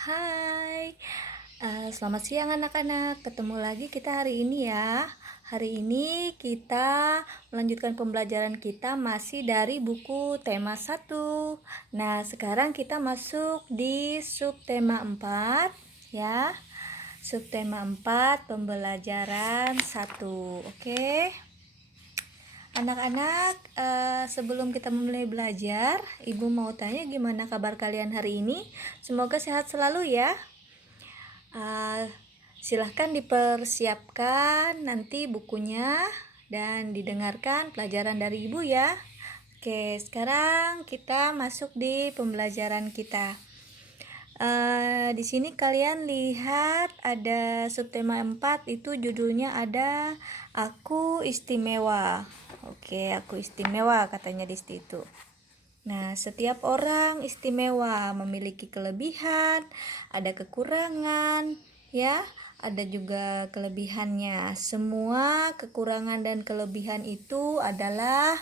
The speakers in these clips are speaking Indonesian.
Hai, selamat siang anak-anak. Ketemu lagi kita hari ini ya. Hari ini kita melanjutkan pembelajaran kita masih dari buku tema 1. Nah, sekarang kita masuk di subtema 4 ya. Subtema 4 pembelajaran 1. Oke. Anak-anak, sebelum kita mulai belajar, Ibu mau tanya gimana kabar kalian hari ini? Semoga sehat selalu ya. Silahkan dipersiapkan nanti bukunya dan didengarkan pelajaran dari Ibu ya. Oke, sekarang kita masuk di pembelajaran kita. Di sini kalian lihat ada subtema 4, itu judulnya ada Aku Istimewa. Oke, aku istimewa katanya di situ. Nah, setiap orang istimewa, memiliki kelebihan, ada kekurangan, ya, ada juga kelebihannya. Semua kekurangan dan kelebihan itu adalah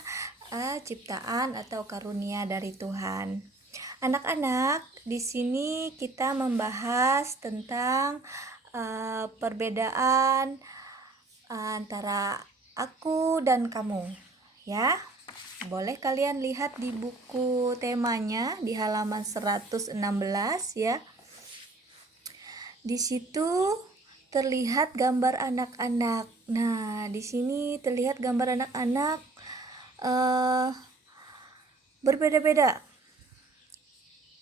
ciptaan atau karunia dari Tuhan. Anak-anak, di sini kita membahas tentang perbedaan antara aku dan kamu, ya. Boleh kalian lihat di buku temanya di halaman 116 ya. Di situ terlihat gambar anak-anak. Nah, di sini terlihat gambar anak-anak berbeda-beda.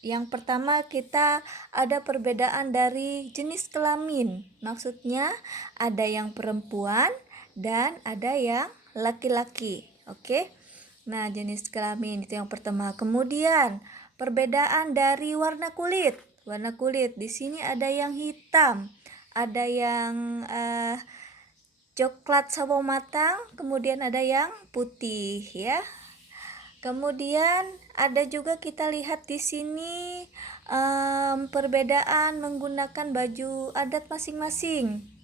Yang pertama kita ada perbedaan dari jenis kelamin. Maksudnya ada yang perempuan dan ada yang laki-laki. Oke. Nah, jenis kelamin itu yang pertama. Kemudian perbedaan dari warna kulit. Warna kulit di sini ada yang hitam, ada yang coklat sawo matang, kemudian ada yang putih ya. Kemudian ada juga kita lihat di sini perbedaan menggunakan baju adat masing-masing.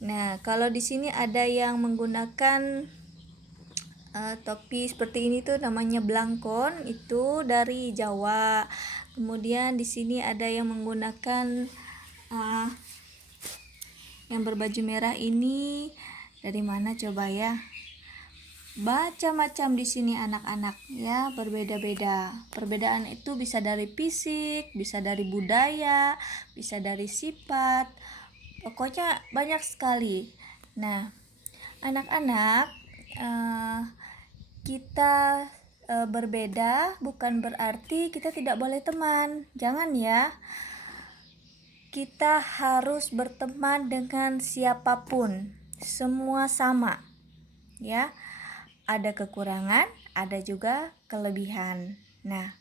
Nah, kalau di sini ada yang menggunakan topi seperti ini tuh namanya blangkon, itu dari Jawa. Kemudian di sini ada yang menggunakan yang berbaju merah ini dari mana coba ya? Macam-macam di sini anak-anak ya, berbeda-beda. Perbedaan itu bisa dari fisik, bisa dari budaya, bisa dari sifat. Pokoknya banyak sekali. Nah, anak-anak, kita berbeda bukan berarti kita tidak boleh teman. Jangan ya. Kita harus berteman dengan siapapun. Semua sama. Ya. Ada kekurangan, ada juga kelebihan. Nah,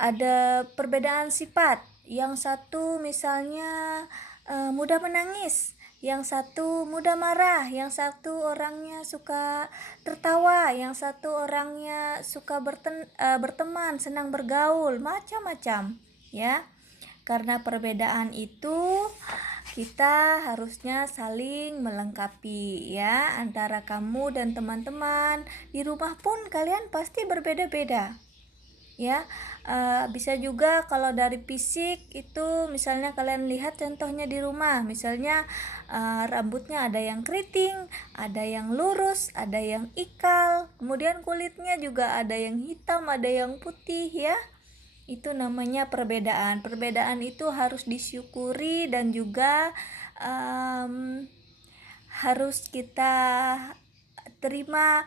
ada perbedaan sifat. Yang satu misalnya mudah menangis, yang satu mudah marah, yang satu orangnya suka tertawa, yang satu orangnya suka berteman, senang bergaul, macam-macam, ya. Karena perbedaan itu kita harusnya saling melengkapi ya, antara kamu dan teman-teman. Di rumah pun kalian pasti berbeda-beda ya. Bisa juga kalau dari fisik itu, misalnya kalian lihat contohnya di rumah, misalnya rambutnya ada yang keriting, ada yang lurus, ada yang ikal, kemudian kulitnya juga ada yang hitam, ada yang putih ya. Itu namanya perbedaan. Perbedaan itu harus disyukuri dan juga harus kita terima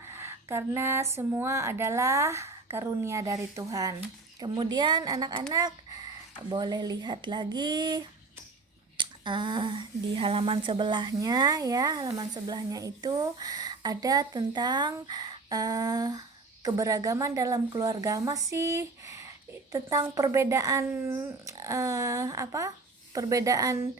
karena semua adalah karunia dari Tuhan. Kemudian anak-anak boleh lihat lagi di halaman sebelahnya ya. Halaman sebelahnya itu ada tentang keberagaman dalam keluarga, masih tentang perbedaan perbedaan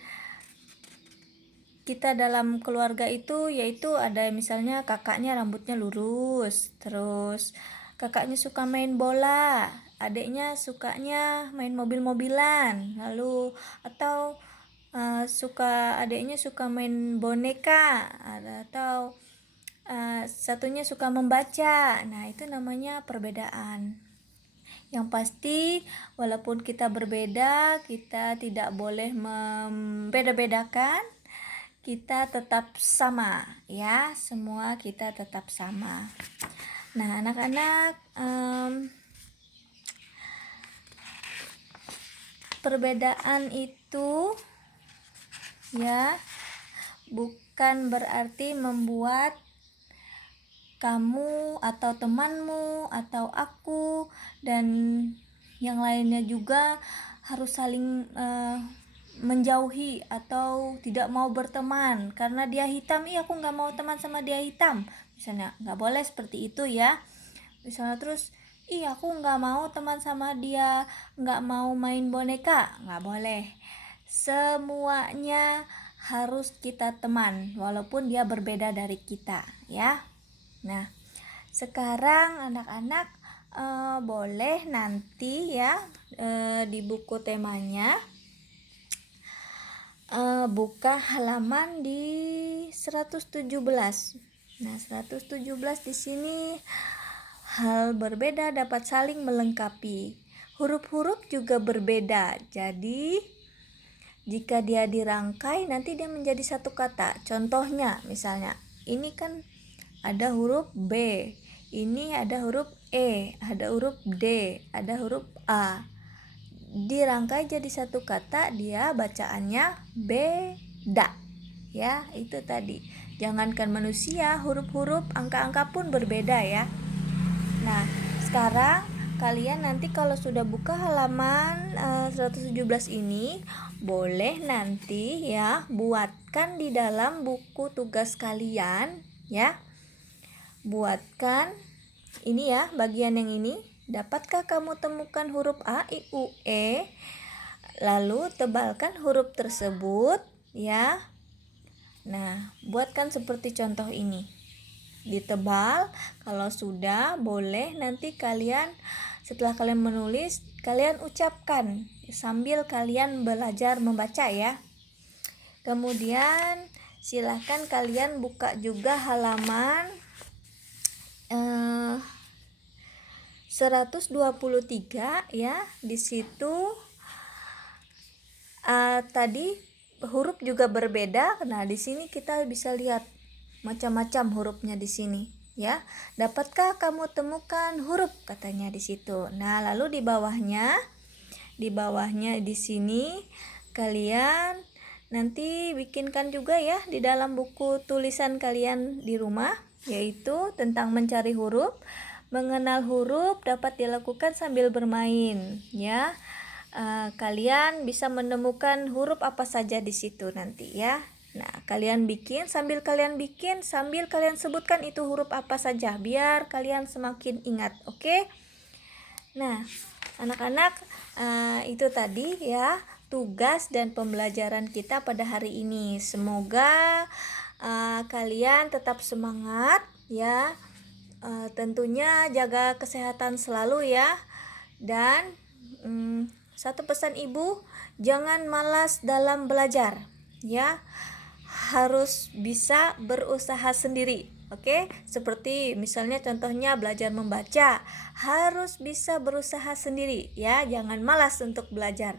kita dalam keluarga itu, yaitu ada misalnya kakaknya rambutnya lurus, terus kakaknya suka main bola, adiknya sukanya main mobil-mobilan, lalu atau adiknya suka main boneka, atau satunya suka membaca. Nah, itu namanya perbedaan Yang pasti walaupun kita berbeda, kita tidak boleh membeda-bedakan, kita tetap sama ya, semua kita tetap sama. Nah anak-anak, perbedaan itu ya bukan berarti membuat kamu atau temanmu atau aku dan yang lainnya juga harus saling menjauhi atau tidak mau berteman karena dia hitam. Aku nggak mau teman sama dia hitam misalnya, nggak boleh seperti itu ya. Misalnya terus aku nggak mau teman sama dia, nggak mau main boneka, nggak boleh. Semuanya harus kita teman walaupun dia berbeda dari kita ya. Nah sekarang anak-anak boleh nanti ya di buku temanya buka halaman di 117. Nah 117 di sini, hal berbeda dapat saling melengkapi. Huruf-huruf juga berbeda, jadi jika dia dirangkai nanti dia menjadi satu kata. Contohnya misalnya ini kan ada huruf B, ini ada huruf E, ada huruf D, ada huruf A. Dirangkai jadi satu kata, dia bacaannya beda ya. Itu tadi, jangankan manusia, huruf-huruf, angka-angka pun berbeda ya. Nah sekarang kalian nanti kalau sudah buka halaman 117 ini, boleh nanti ya buatkan di dalam buku tugas kalian ya. Buatkan ini ya, bagian yang ini. Dapatkah kamu temukan huruf A, I, U, E? Lalu tebalkan huruf tersebut ya. Nah, buatkan seperti contoh ini. Ditebal, kalau sudah boleh nanti kalian setelah kalian menulis, kalian ucapkan sambil kalian belajar membaca ya. Kemudian silahkan kalian buka juga halaman 123 ya. Di situ tadi huruf juga berbeda. Nah, di sini kita bisa lihat macam-macam hurufnya di sini ya. Dapatkah kamu temukan huruf, katanya di situ. Nah, lalu di bawahnya di sini kalian nanti bikinkan juga ya di dalam buku tulisan kalian di rumah, yaitu tentang mencari huruf. Mengenal huruf dapat dilakukan sambil bermain ya. Kalian bisa menemukan huruf apa saja di situ nanti ya. Nah, kalian bikin sambil kalian sebutkan itu huruf apa saja biar kalian semakin ingat, oke? Nah, anak-anak, itu tadi ya tugas dan pembelajaran kita pada hari ini. Semoga kalian tetap semangat ya. Tentunya jaga kesehatan selalu ya. Dan satu pesan ibu, jangan malas dalam belajar ya. Harus bisa berusaha sendiri. Oke, seperti misalnya contohnya belajar membaca, harus bisa berusaha sendiri ya, jangan malas untuk belajar.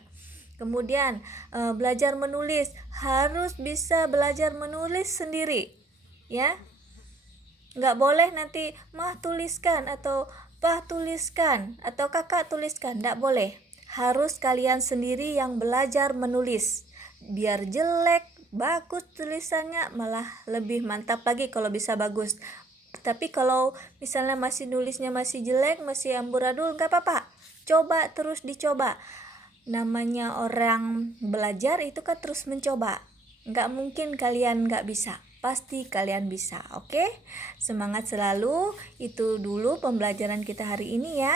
Kemudian belajar menulis, harus bisa belajar menulis sendiri ya. Nggak boleh nanti mah tuliskan atau bah tuliskan atau kakak tuliskan, nggak boleh. Harus kalian sendiri yang belajar menulis. Biar jelek, bagus tulisannya, malah lebih mantap lagi kalau bisa bagus. Tapi kalau misalnya masih nulisnya masih jelek, masih amburadul, nggak apa-apa. Coba terus dicoba. Namanya orang belajar itu kan terus mencoba. Nggak mungkin kalian nggak bisa. Pasti kalian bisa, oke? Semangat selalu. Itu dulu pembelajaran kita hari ini ya.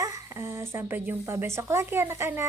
Sampai jumpa besok lagi anak-anak.